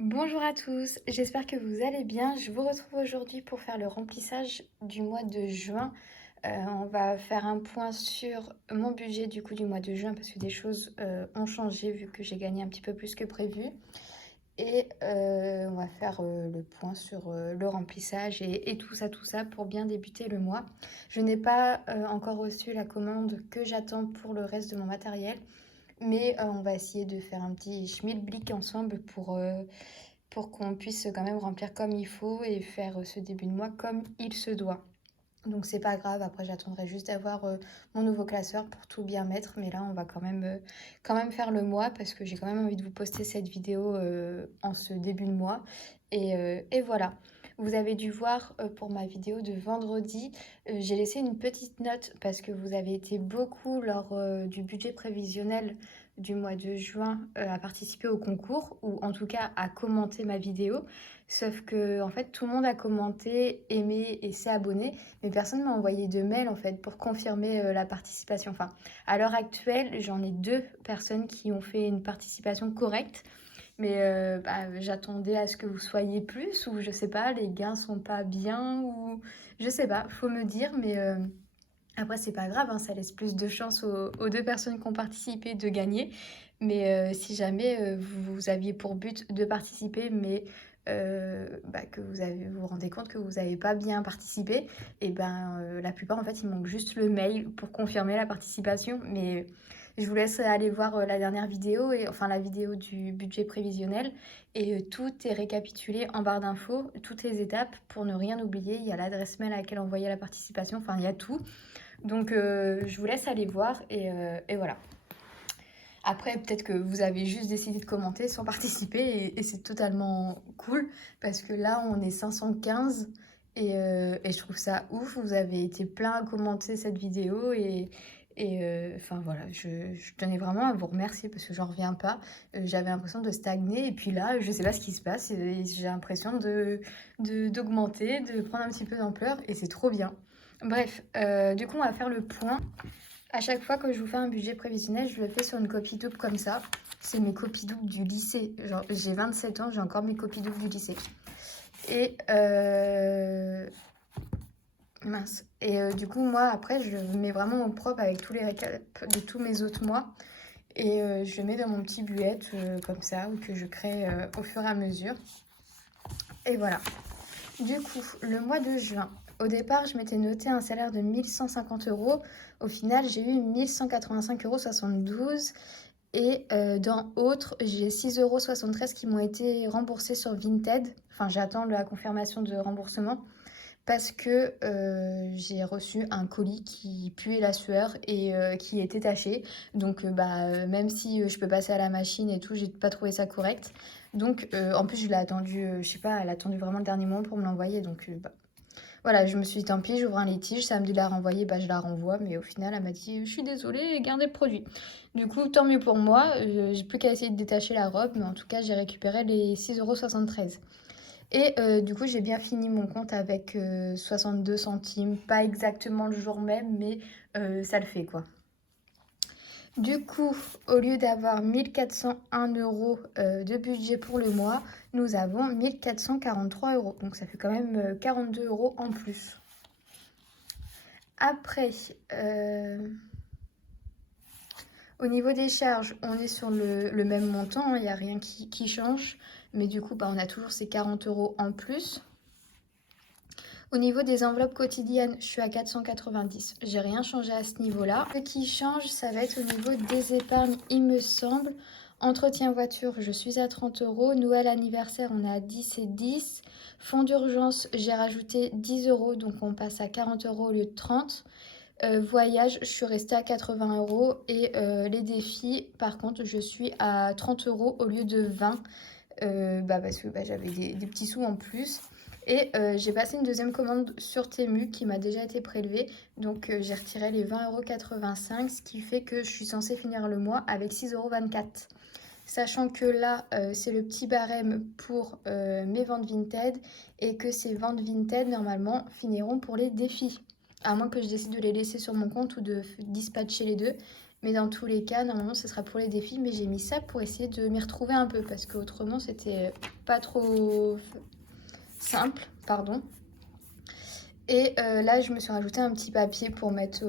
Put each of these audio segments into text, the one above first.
Bonjour à tous, j'espère que vous allez bien. Je vous retrouve aujourd'hui pour faire le remplissage du mois de juin. On va faire un point sur mon budget du mois de juin parce que des choses ont changé vu que j'ai gagné un petit peu plus que prévu. Et on va faire le point sur le remplissage et tout ça pour bien débuter le mois. Je n'ai pas encore reçu la commande que j'attends pour le reste de mon matériel. Mais on va essayer de faire un petit schmilblick ensemble pour qu'on puisse quand même remplir comme il faut et faire ce début de mois comme il se doit. Donc c'est pas grave, après j'attendrai juste d'avoir mon nouveau classeur pour tout bien mettre. Mais là on va quand même faire le mois parce que j'ai quand même envie de vous poster cette vidéo en ce début de mois. Et voilà. Vous avez dû voir pour ma vidéo de vendredi, j'ai laissé une petite note parce que vous avez été beaucoup lors du budget prévisionnel du mois de juin à participer au concours ou en tout cas à commenter ma vidéo. Sauf que en fait tout le monde a commenté, aimé et s'est abonné, mais personne m'a envoyé de mail en fait pour confirmer la participation. Enfin, à l'heure actuelle, j'en ai 2 personnes qui ont fait une participation correcte. Mais j'attendais à ce que vous soyez plus, ou je sais pas, les gains sont pas bien, ou je sais pas, faut me dire, mais après c'est pas grave, hein, ça laisse plus de chance aux 2 personnes qui ont participé de gagner. Mais si jamais vous aviez pour but de participer, mais que vous vous rendez compte que vous n'avez pas bien participé, et la plupart en fait il manque juste le mail pour confirmer la participation. Mais je vous laisse aller voir la dernière vidéo, enfin la vidéo du budget prévisionnel, et tout est récapitulé en barre d'infos, toutes les étapes pour ne rien oublier. Il y a l'adresse mail à laquelle envoyer la participation, enfin il y a tout. Donc je vous laisse aller voir et voilà. Après, peut-être que vous avez juste décidé de commenter sans participer et c'est totalement cool parce que là, on est 515 et je trouve ça ouf. Vous avez été plein à commenter cette vidéo enfin voilà, je tenais vraiment à vous remercier parce que j'en reviens pas. J'avais l'impression de stagner et puis là, je sais pas ce qui se passe et j'ai l'impression d'augmenter, de prendre un petit peu d'ampleur et c'est trop bien. Bref, du coup, on va faire le point. À chaque fois que je vous fais un budget prévisionnel, je le fais sur une copie double comme ça. C'est mes copies doubles du lycée. Genre, j'ai 27 ans, j'ai encore mes copies doubles du lycée. Et mince. Et du coup, moi, après, je mets vraiment au propre avec tous les récaps de tous mes autres mois. Et je le mets dans mon petit buette comme ça, ou que je crée au fur et à mesure. Et voilà. Du coup, le mois de juin, au départ, je m'étais noté un salaire de 1150 euros. Au final, j'ai eu 1185,72 euros. Et dans autres, j'ai 6,73 € qui m'ont été remboursés sur Vinted. Enfin, j'attends la confirmation de remboursement parce que j'ai reçu un colis qui puait la sueur et qui était taché. Donc même si je peux passer à la machine et tout, j'ai pas trouvé ça correct. Donc en plus je l'ai attendu, je sais pas, elle a attendu vraiment le dernier moment pour me l'envoyer. Donc voilà, je me suis dit tant pis, j'ouvre un litige, ça me dit de la renvoyer, je la renvoie. Mais au final elle m'a dit je suis désolée, gardez le produit. Du coup tant mieux pour moi, j'ai plus qu'à essayer de détacher la robe. Mais en tout cas j'ai récupéré les 6,73 €. Et du coup, j'ai bien fini mon compte avec 62 centimes. Pas exactement le jour même, mais ça le fait quoi. Du coup, au lieu d'avoir 1401 € de budget pour le mois, nous avons 1443 €. Donc ça fait quand même 42 € en plus. Après, au niveau des charges, on est sur le même montant, il n'y a rien qui change. Mais du coup, on a toujours ces 40 € en plus. Au niveau des enveloppes quotidiennes, je suis à 490. J'ai rien changé à ce niveau-là. Ce qui change, ça va être au niveau des épargnes, il me semble. Entretien voiture, je suis à 30 €. Noël anniversaire, on est à 10 et 10. Fonds d'urgence, j'ai rajouté 10 €, donc on passe à 40 € au lieu de 30. Voyage, je suis restée à 80 €. Et les défis, par contre, je suis à 30 € au lieu de 20. Parce que j'avais des petits sous en plus. Et j'ai passé une deuxième commande sur Temu qui m'a déjà été prélevée. Donc j'ai retiré les 20,85 €, ce qui fait que je suis censée finir le mois avec 6,24 €. Sachant que là, c'est le petit barème pour mes ventes Vinted et que ces ventes Vinted, normalement, finiront pour les défis. À moins que je décide de les laisser sur mon compte ou de dispatcher les deux. Mais dans tous les cas, normalement, ce sera pour les défis. Mais j'ai mis ça pour essayer de m'y retrouver un peu parce qu'autrement, c'était pas trop simple, pardon. Et là, je me suis rajouté un petit papier pour mettre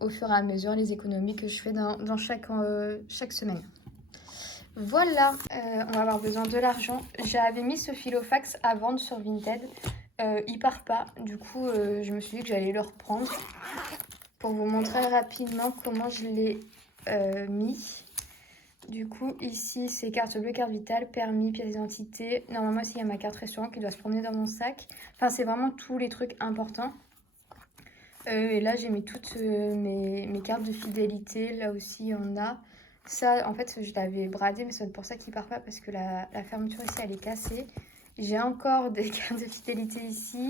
au fur et à mesure les économies que je fais dans chaque semaine. Voilà, on va avoir besoin de l'argent. J'avais mis ce filofax à vendre sur Vinted. Il part pas, du coup je me suis dit que j'allais le reprendre pour vous montrer rapidement comment je l'ai mis. Du coup ici c'est carte bleue, carte vitale, permis, pièce d'identité. Normalement ici il y a ma carte restaurant qui doit se promener dans mon sac. Enfin c'est vraiment tous les trucs importants. Et là j'ai mis toutes mes cartes de fidélité, là aussi il y en a. Ça en fait je l'avais bradé mais c'est pour ça qu'il part pas parce que la fermeture ici elle est cassée. J'ai encore des cartes de fidélité ici.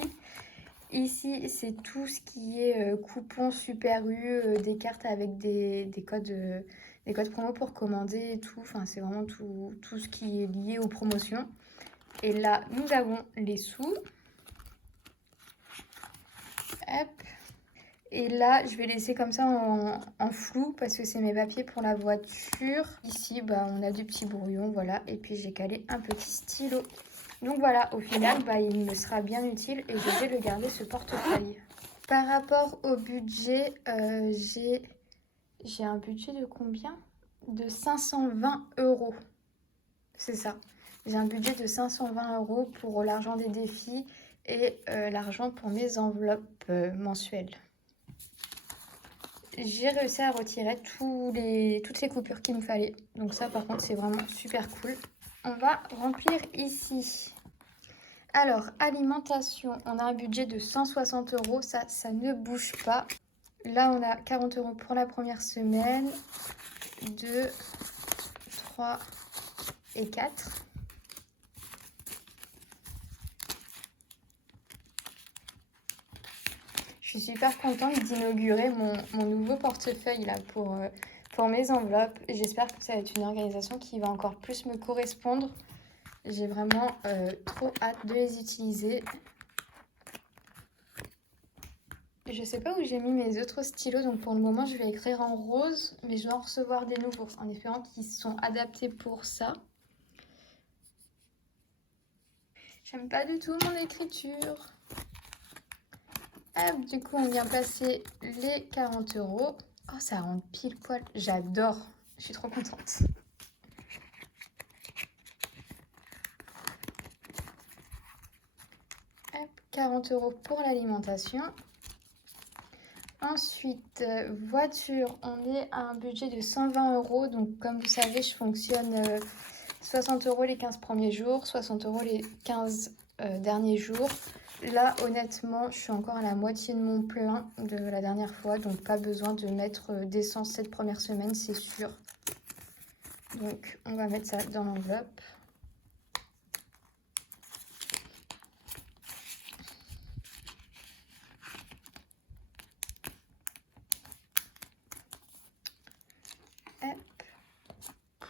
Ici, c'est tout ce qui est coupons Super U, des cartes avec des codes promo pour commander et tout. Enfin, c'est vraiment tout ce qui est lié aux promotions. Et là, nous avons les sous. Hop. Et là, je vais laisser comme ça en flou parce que c'est mes papiers pour la voiture. Ici, bah, on a du petit brouillon, voilà. Et puis, j'ai calé un petit stylo. Donc voilà, au final, bah, il me sera bien utile et je vais le garder ce portefeuille. Par rapport au budget, j'ai un budget de combien? De 520 €. C'est ça. J'ai un budget de 520 € pour l'argent des défis et l'argent pour mes enveloppes mensuelles. J'ai réussi à retirer toutes les coupures qu'il me fallait. Donc ça, par contre, c'est vraiment super cool. On va remplir ici. Alors, alimentation, on a un budget de 160 €, ça ne bouge pas. Là, on a 40 € pour la première semaine, 2, 3 et 4. Je suis super contente d'inaugurer mon nouveau portefeuille là pour mes enveloppes. J'espère que ça va être une organisation qui va encore plus me correspondre. J'ai vraiment trop hâte de les utiliser. Je sais pas où j'ai mis mes autres stylos, donc pour le moment je vais écrire en rose, mais je vais en recevoir des nouveaux en espérant qu'ils sont adaptés pour ça. J'aime pas du tout mon écriture. Hop, du coup on vient placer les 40 €. Oh, ça rentre pile poil, j'adore, je suis trop contente. Hop, 40 € pour l'alimentation. Ensuite, voiture, on est à un budget de 120 €. Donc, comme vous savez, je fonctionne 60 € les 15 premiers jours, 60 € les 15 derniers jours. Là, honnêtement, je suis encore à la moitié de mon plein de la dernière fois. Donc, pas besoin de mettre d'essence cette première semaine, c'est sûr. Donc, on va mettre ça dans l'enveloppe.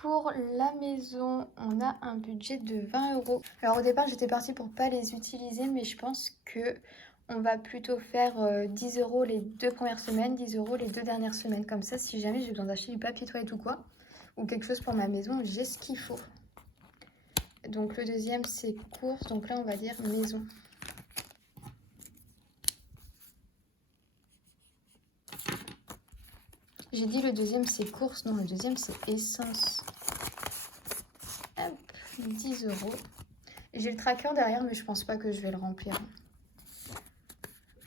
Pour la maison, on a un budget de 20 €. Alors au départ, j'étais partie pour pas les utiliser, mais je pense que on va plutôt faire 10 € les 2 premières semaines, 10 € les 2 dernières semaines. Comme ça, si jamais j'ai besoin d'acheter du papier toilette ou quoi, ou quelque chose pour ma maison, j'ai ce qu'il faut. Donc le deuxième, c'est courses. Donc là, on va dire maison. J'ai dit le deuxième, c'est courses. Non, le deuxième, c'est essence. Hop, 10 €. J'ai le tracker derrière, mais je pense pas que je vais le remplir.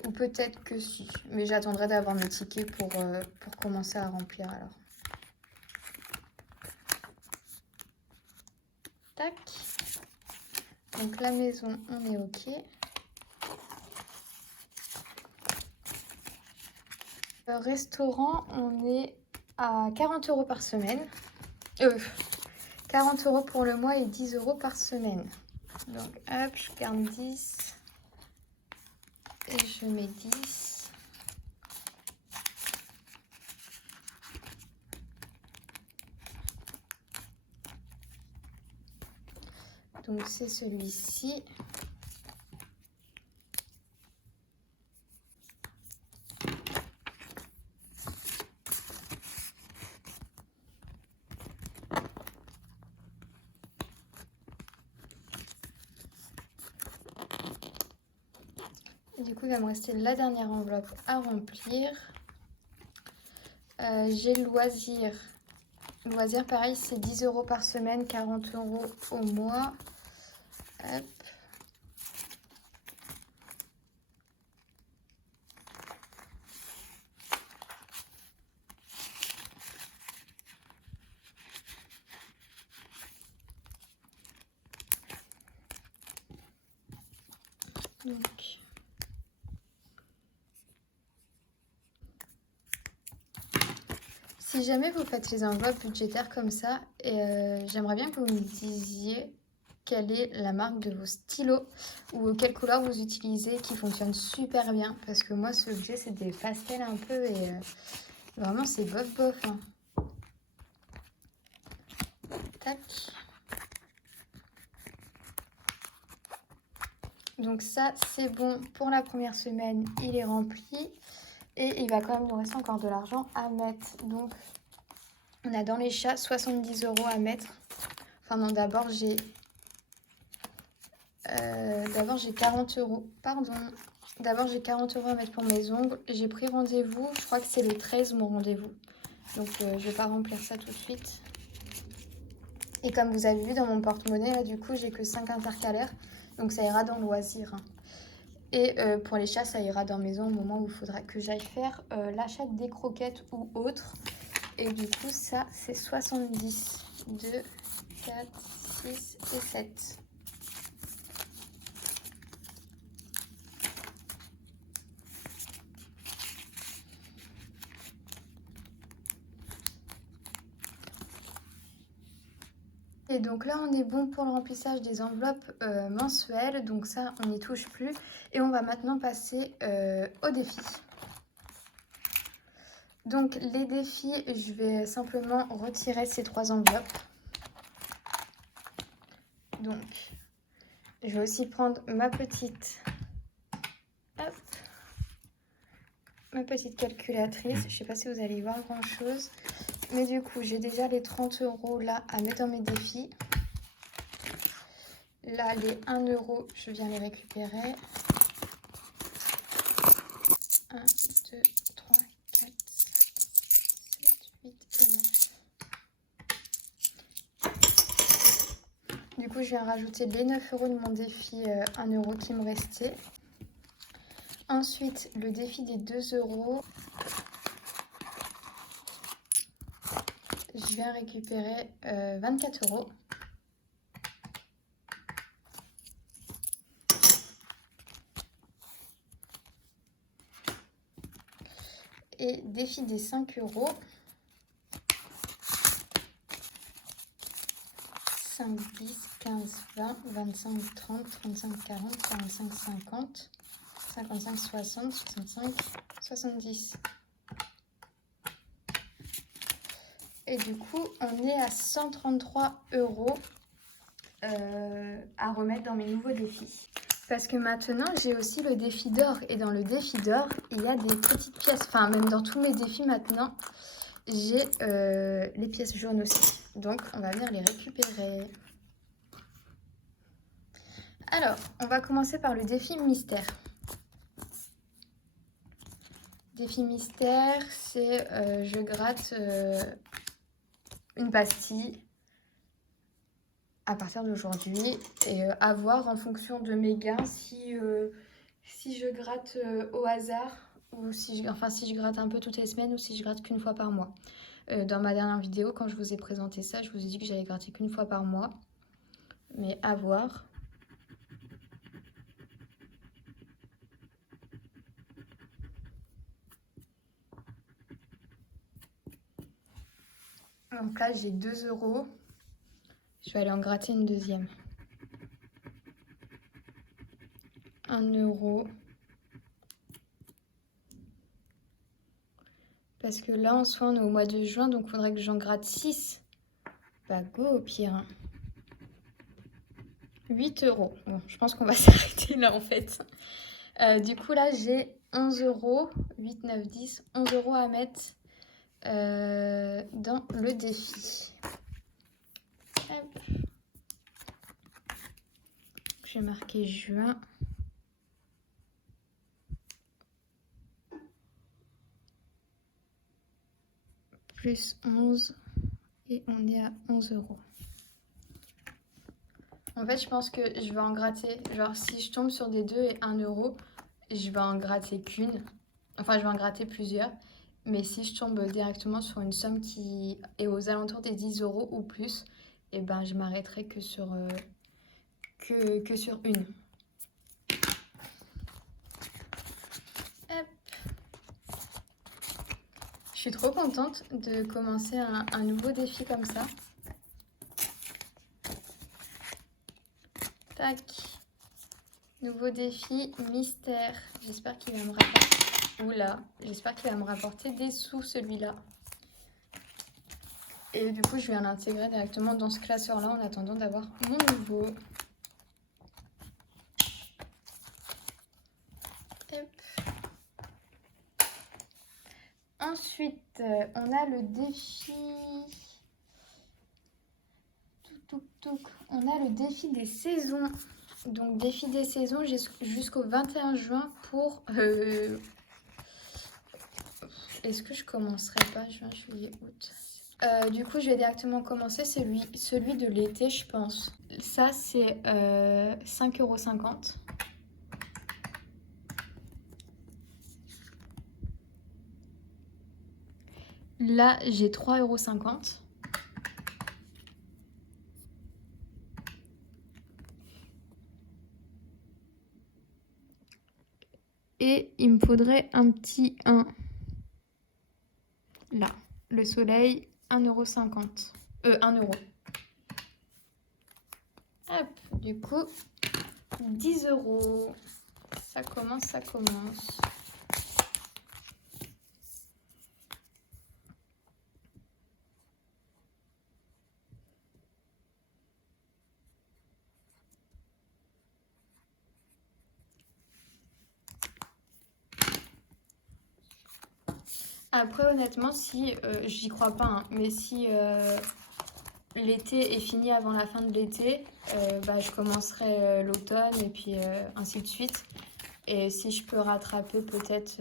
Ou peut-être que si. Mais j'attendrai d'avoir mes tickets pour commencer à remplir alors. Tac. Donc la maison, on est OK. Le restaurant, on est à 40 € par semaine. 40 € pour le mois et 10 € par semaine. Donc hop, je garde 10. Et je mets 10. Donc c'est celui-ci. Du coup, il va me rester la dernière enveloppe à remplir. J'ai le loisir. Le loisir, pareil, c'est 10 € par semaine, 40 € au mois. Hop. Donc, si jamais vous faites les enveloppes budgétaires comme ça, j'aimerais bien que vous me disiez quelle est la marque de vos stylos ou quelle couleur vous utilisez qui fonctionne super bien. Parce que moi, ce que j'ai, c'est des pastels un peu et vraiment, c'est bof bof. Hein. Tac. Donc ça, c'est bon pour la première semaine, il est rempli. Et il va quand même nous rester encore de l'argent à mettre. Donc, on a dans les chats 70 € à mettre. Enfin non, d'abord j'ai 40 €. Pardon. D'abord j'ai 40 € à mettre pour mes ongles. J'ai pris rendez-vous. Je crois que c'est le 13 mon rendez-vous. Donc je vais pas remplir ça tout de suite. Et comme vous avez vu dans mon porte-monnaie, là du coup j'ai que 5 intercalaires. Donc ça ira dans le loisir. Et pour les chats, ça ira dans maison au moment où il faudra que j'aille faire l'achat des croquettes ou autre. Et du coup, ça, c'est 70. 2, 4, 6 et 7. Et donc là, on est bon pour le remplissage des enveloppes mensuelles. Donc ça, on n'y touche plus. Et on va maintenant passer au défi. Donc les défis, je vais simplement retirer ces 3 enveloppes. Donc, je vais aussi prendre ma petite calculatrice. Je ne sais pas si vous allez y voir grand chose. Mais du coup, j'ai déjà les 30 € là à mettre dans mes défis. Là, les 1 €, je viens les récupérer. 1, 2, 3, 4, 5, 7, 8 et 9. Du coup, je viens rajouter les 9 € de mon défi 1 € qui me restait. Ensuite, le défi des 2 €. Je viens récupérer 24 €. Et défi des 5 €. 5, 10, 15, 20, 25, 30, 35, 40, 45, 50, 55, 60, 65, 70. Et du coup, on est à 133 € à remettre dans mes nouveaux défis. Parce que maintenant, j'ai aussi le défi d'or. Et dans le défi d'or, il y a des petites pièces. Enfin, même dans tous mes défis maintenant, j'ai les pièces jaunes aussi. Donc, on va venir les récupérer. Alors, on va commencer par le défi mystère. Défi mystère, c'est je gratte une pastille à partir d'aujourd'hui et à voir en fonction de mes gains si je gratte au hasard ou si je gratte un peu toutes les semaines ou si je gratte qu'une fois par mois. Dans ma dernière vidéo, quand je vous ai présenté ça, je vous ai dit que j'allais gratter qu'une fois par mois, mais à voir. Donc là, j'ai 2 €. Je vais aller en gratter une deuxième. 1 €. Parce que là, en soi, on est au mois de juin, donc il faudrait que j'en gratte 6. Bah, go au pire. Hein. 8 €. Bon, je pense qu'on va s'arrêter là, en fait. Du coup, là, j'ai 11 €. 8, 9, 10. 11 € à mettre dans le défi. Hop. Je vais marquer juin. plus 11 et on est à 11 €. En fait, je pense que je vais en gratter. Genre, si je tombe sur des 2 et 1 euro, je vais en gratter qu'une. Enfin, je vais en gratter plusieurs. Mais si je tombe directement sur une somme qui est aux alentours des 10 € ou plus, et ben, je m'arrêterai que sur une. Hop. Je suis trop contente de commencer un nouveau défi comme ça. Tac. Nouveau défi mystère. J'espère qu'il va me rapporter. Oula, j'espère qu'il va me rapporter des sous celui-là. Et du coup, je vais l'intégrer directement dans ce classeur-là en attendant d'avoir mon nouveau. Hop. Ensuite, on a le défi. On a le défi des saisons. Donc, défi des saisons jusqu'au 21 juin pour... Est-ce que je commencerai pas juin, juillet, août? Du coup, je vais directement commencer celui de l'été, je pense. Ça, c'est 5,50 €. Là, j'ai 3,50 €. Et il me faudrait un petit 1. Là, le soleil, 1,50 €. 1 €. Hop, du coup, 10 €. Ça commence, ça commence. Après, honnêtement, si, j'y crois pas, hein, mais si l'été est fini avant la fin de l'été, bah, je commencerai l'automne et puis ainsi de suite. Et si je peux rattraper peut-être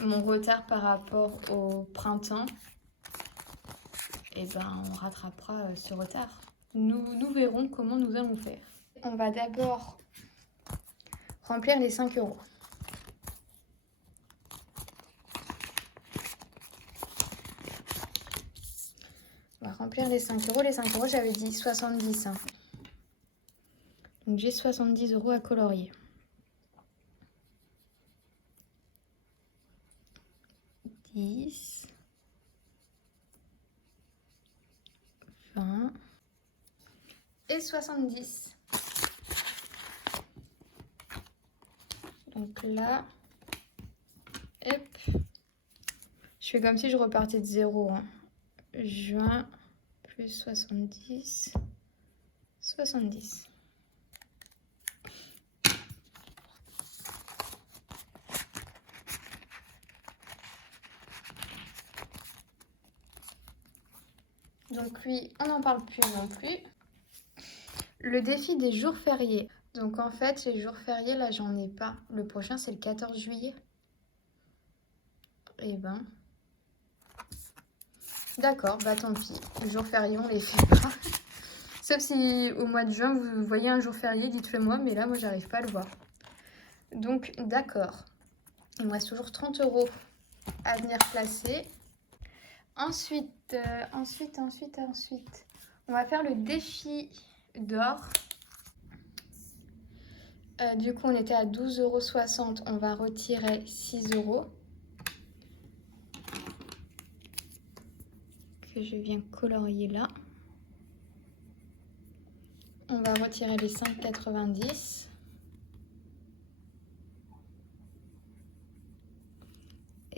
mon retard par rapport au printemps, et ben on rattrapera ce retard. Nous verrons comment nous allons faire. On va d'abord remplir les 5 €. On va remplir les 5 €. Les 5 €, j'avais dit 70. Hein. Donc j'ai 70 € à colorier. 10, 20 et 70. Donc là, hop, je fais comme si je repartais de 0. Hein. Juin plus 70, 70. Donc lui, on n'en parle plus non plus. Le défi des jours fériés. Donc en fait, les jours fériés, là, j'en ai pas. Le prochain, c'est le 14 juillet. Eh ben... D'accord, bah tant pis. Les jours fériés, on les fait pas. Sauf si au mois de juin, vous voyez un jour férié, dites-le moi. Mais là, moi, j'arrive pas à le voir. Donc, d'accord. Il me reste toujours 30 € à venir placer. Ensuite, on va faire le défi d'or. Du coup, on était à 12,60 €. On va retirer 6 € que je viens colorier là. On va retirer les 5,90 €.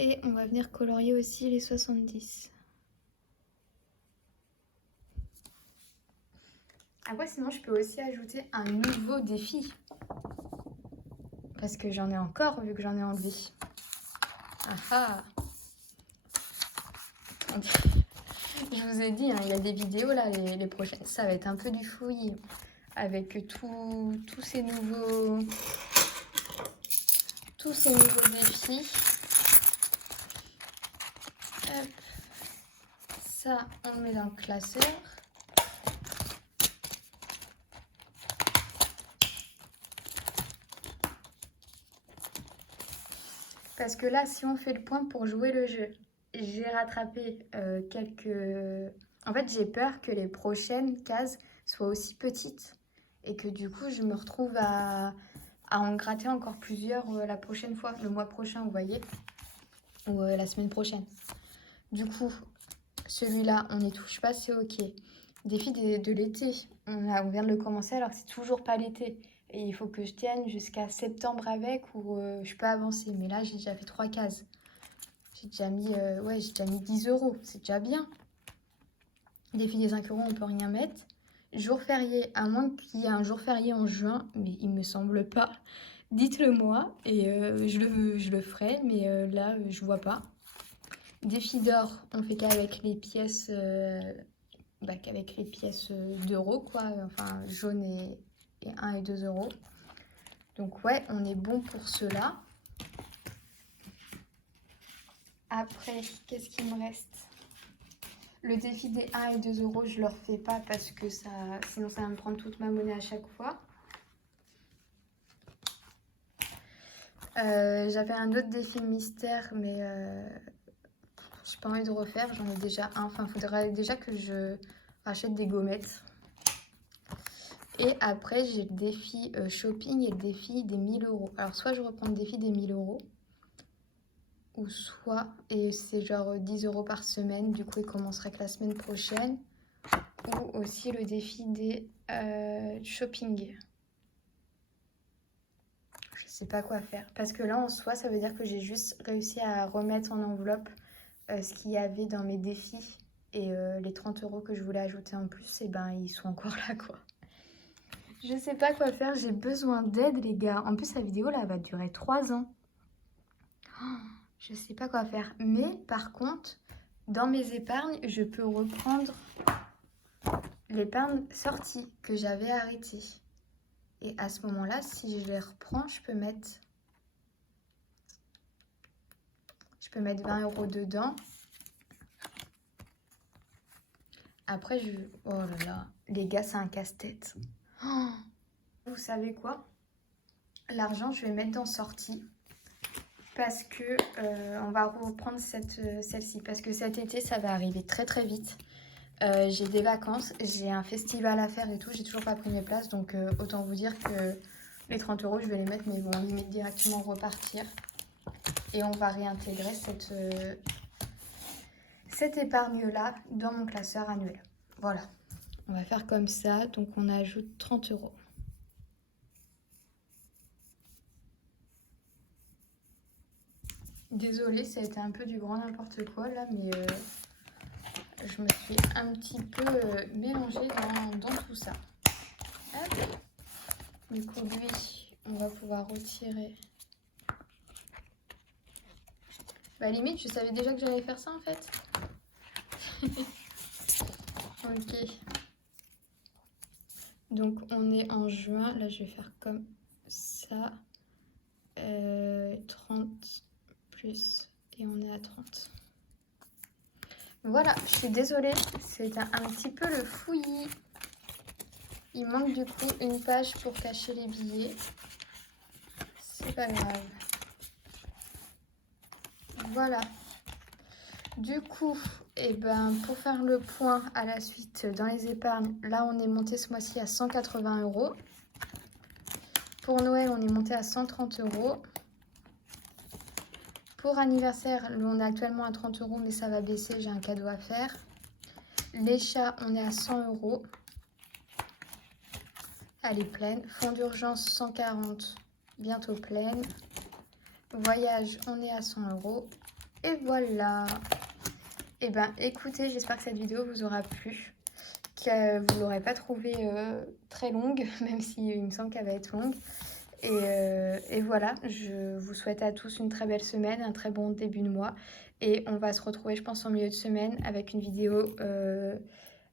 Et on va venir colorier aussi les 70. Après, sinon, je peux aussi ajouter un nouveau défi. Parce que j'en ai encore, vu que j'en ai enlevé. Ah ah. Je vous ai dit, hein, il y a des vidéos là, les prochaines. Ça va être un peu du fouillis. Avec tous ces nouveaux défis. Hop. Ça, on le met dans le classeur. Parce que là, si on fait le point pour jouer le jeu, j'ai rattrapé quelques... En fait, j'ai peur que les prochaines cases soient aussi petites et que du coup, je me retrouve à en gratter encore plusieurs la prochaine fois, le mois prochain, vous voyez, ou la semaine prochaine. Du coup, celui-là, on n'y touche pas, c'est ok. Défi de l'été, on vient de le commencer alors que c'est toujours pas l'été. Et il faut que je tienne jusqu'à septembre avec ou je peux avancer. Mais là, j'ai déjà fait 3 cases. J'ai déjà mis, j'ai déjà mis 10 euros. C'est déjà bien. Défi des 5 euros, on peut rien mettre. Jour férié, à moins qu'il y ait un jour férié en juin, mais il me semble pas. Dites-le moi et je le ferai, mais là, je vois pas. Défi d'or, on fait qu'avec les pièces, d'euros, quoi. Enfin, jaune et 1 et 2 euros. Donc ouais, on est bon pour cela. Après, qu'est-ce qu'il me reste? Le défi des 1 et 2 euros, je ne le refais pas parce que sinon ça va me prendre toute ma monnaie à chaque fois. J'avais un autre défi mystère, mais j'ai pas envie de refaire. J'en ai déjà un. Enfin, il faudrait déjà que je rachète des gommettes. Et après, j'ai le défi shopping et le défi des 1000 euros. Alors, soit je reprends le défi des 1000 euros, ou soit, et c'est genre 10 euros par semaine, du coup il commencerait que la semaine prochaine, ou aussi le défi des shopping. Je sais pas quoi faire, parce que là en soi ça veut dire que j'ai juste réussi à remettre en enveloppe ce qu'il y avait dans mes défis, et les 30 euros que je voulais ajouter en plus, et ben ils sont encore là quoi. Je sais pas quoi faire, j'ai besoin d'aide les gars. En plus la vidéo là va durer 3 ans. Je sais pas quoi faire. Mais par contre, dans mes épargnes, je peux reprendre l'épargne sortie que j'avais arrêtée. Et à ce moment-là, si je les reprends, je peux mettre 20 euros dedans. Après, oh là là, les gars, c'est un casse-tête. Oh, vous savez quoi? L'argent, je vais mettre dans sortie. Parce que on va reprendre celle-ci. Parce que cet été, ça va arriver très très vite. J'ai des vacances, j'ai un festival à faire et tout, j'ai toujours pas pris mes places, donc autant vous dire que les 30 euros je vais les mettre, mais ils vont limite directement repartir. Et on va réintégrer cette épargne-là dans mon classeur annuel. Voilà, on va faire comme ça, donc on ajoute 30 euros. Désolée, ça a été un peu du grand n'importe quoi là, mais je me suis un petit peu mélangée dans tout ça. Hop. Du coup, lui, on va pouvoir retirer. Bah limite, je savais déjà que j'allais faire ça en fait. Ok. Donc on est en juin. Là, je vais faire comme ça. 30 plus. Et on est à 30. Voilà, je suis désolée. C'est un petit peu le fouillis. Il manque du coup une page pour cacher les billets. C'est pas grave. Voilà. Du coup, pour faire le point à la suite dans les épargnes, là on est monté ce mois-ci à 180 euros. Pour Noël, on est monté à 130 euros. Pour anniversaire, on est actuellement à 30 euros, mais ça va baisser, j'ai un cadeau à faire. Les chats, on est à 100 euros. Elle est pleine. Fonds d'urgence, 140, bientôt pleine. Voyage, on est à 100 euros. Et voilà. Et écoutez, j'espère que cette vidéo vous aura plu. Que vous ne l'aurez pas trouvée très longue, même s'il me semble qu'elle va être longue. Et voilà, je vous souhaite à tous une très belle semaine, un très bon début de mois. Et on va se retrouver, je pense, en milieu de semaine avec une vidéo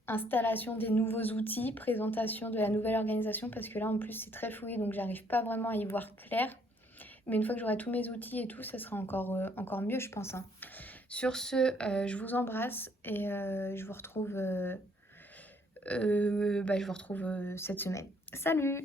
installation des nouveaux outils, présentation de la nouvelle organisation. Parce que là, en plus, c'est très fouillé, donc j'arrive pas vraiment à y voir clair. Mais une fois que j'aurai tous mes outils et tout, ça sera encore mieux, je pense. Hein. Sur ce, je vous embrasse et je vous retrouve cette semaine. Salut!